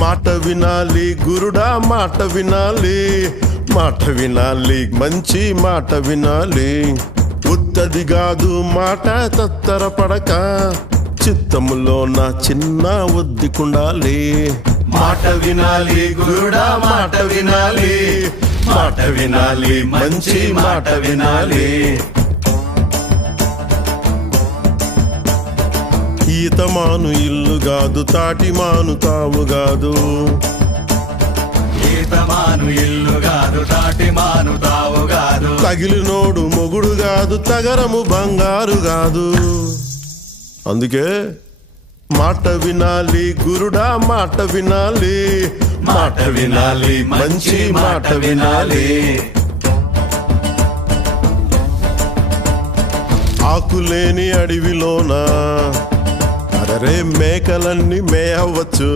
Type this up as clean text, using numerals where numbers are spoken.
మాట వినాలి గురుడా మాట వినాలి, మాట వినాలి మంచి మాట వినాలి. ఉత్తది కాదు మాట తత్తరపడక, చిత్తములో నా చిన్న ఒద్దికుండాలి. మాట వినాలి గురుడా మాట వినాలి, మాట వినాలి మంచి మాట వినాలి. ఈతమాను ఇల్లు కాదు తాటిమాను తావు కాదు, ఈతమాను ఇల్లు కాదు తాటిమాను తావు కాదు. తగిలినోడు మొగుడు కాదు తగరము బంగారు కాదు. అందుకే మాట వినాలి గురుడా మాట వినాలి, మాట వినాలి మంచి మాట వినాలి. ఆకులేని అడవిలోన అరే మేకలన్నీ మేయవచ్చు.